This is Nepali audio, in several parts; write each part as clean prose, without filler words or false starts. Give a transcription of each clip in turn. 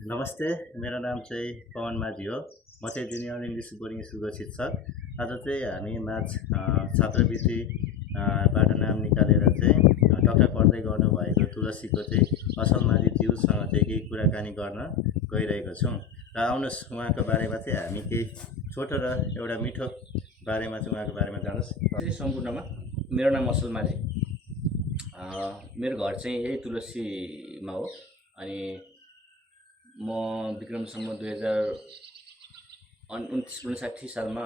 नमस्ते, मेरो नाम चाहिँ पवन माझी हो। म चाहिँ जुनियर इङ्ग्लिस बोर्डिङ स्कुलको शिक्षक। आज चाहिँ हामी माझ छात्रवृत्ति बाट नाम निकालेर चाहिँ कक्षा पढ्दै गर्नुभएको तुलसीको चाहिँ असल माझी ज्यूसँग चाहिँ केही कुराकानी गर्न गइरहेको छौँ। र आउनुहोस् उहाँको बारेमा चाहिँ हामी केही छोटो र एउटा मिठो बारेमा चाहिँ उहाँको बारेमा जानुहोस्। सम्पूर्णमा मेरो नाम असल माझी। मेरो घर चाहिँ यही तुलसीमा हो। अनि म विक्रमसम्म 2029-59 सालमा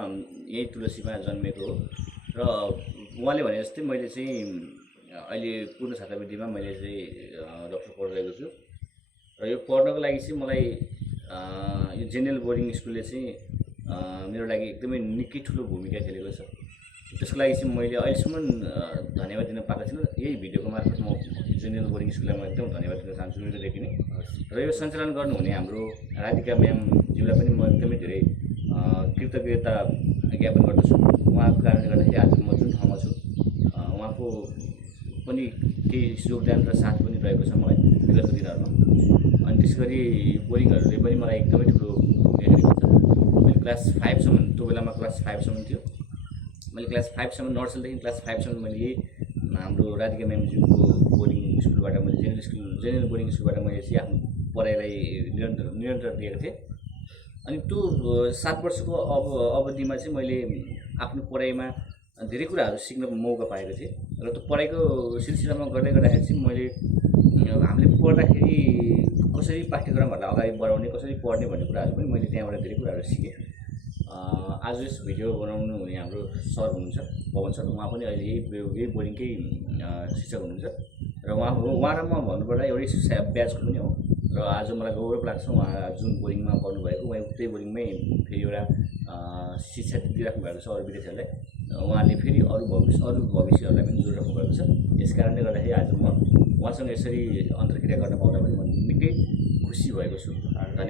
यही तुलसीमा जन्मेको हो। र उहाँले भने जस्तै मैले चाहिँ अहिले पूर्ण छात्रवृत्तिमा मैले चाहिँ डक्टर पढिरहेको छु। र यो पढ्नको लागि चाहिँ मलाई यो जेनरल बोर्डिङ स्कुलले चाहिँ मेरो लागि एकदमै निकै ठुलो भूमिका खेलेको छ। त्यसको लागि चाहिँ मैले अहिलेसम्म धन्यवाद दिन पाएको छैन। यही भिडियोको मार्फत म जेनरल बोर्डिङ स्कुललाई म एकदम धन्यवाद दिन चाहन्छु हृदयदेखि नै। र यो सञ्चालन गर्नुहुने हाम्रो राधिका म्यामज्यूलाई पनि म एकदमै धेरै कृतज्ञता ज्ञापन गर्दछु। उहाँको कारणले गर्दाखेरि आज म जुन ठाउँमा छु उहाँको पनि केही योगदान र साथ पनि रहेको छ मलाई विगतको दिनहरूमा। अनि त्यसै गरी बोर्डिङहरूले पनि मलाई एकदमै ठुलो हेरेको छ। मैले क्लास 5सम्म, त्यो बेलामा क्लास 5सम्म थियो। मैले क्लास 5सम्म नर्सरीदेखि क्लास 5सम्म मैले यही हाम्रो राधिका म्यामज्यूको बोर्डिङ स्कुलबाट मैले जेनरल बोर्डिङ स्कुलबाट मैले चाहिँ आफ्नो पढाइलाई निरन्तर दिएको थिएँ। अनि त्यो 7 वर्षको अवधिमा चाहिँ मैले आफ्नो पढाइमा धेरै कुराहरू सिक्नको मौका पाएको थिएँ। र त्यो पढाइको सिलसिलामा गर्दाखेरि चाहिँ मैले हामीले पढ्दाखेरि कसरी पाठ्यक्रमहरूलाई अगाडि बढाउने, कसरी पढ्ने भन्ने कुराहरू पनि मैले त्यहाँबाट धेरै कुराहरू सिकेँ। आज यस भिडियो बनाउनु हुने हाम्रो सर हुनुहुन्छ पवन सर। उहाँ पनि अहिले यही बोर्डिङकै शिक्षक हुनुहुन्छ। र उहाँ र म भन्नुपर्दा एउटै ब्याचको पनि हो। र आज मलाई गौरव लाग्छ उहाँ जुन बोर्डिङमा पढ्नुभएको, उहाँ उतै बोर्डिङमै फेरि एउटा शिक्षा दिइराख्नु भएको छ अरू विद्यार्थीहरूलाई। उहाँले फेरि अरू भविष्यहरूलाई पनि जोडिराख्नु भएको छ। यस कारणले गर्दाखेरि आज म उहाँसँग यसरी अन्तर्क्रिया गर्न पाउँदा पनि म निकै खुसी भएको छु।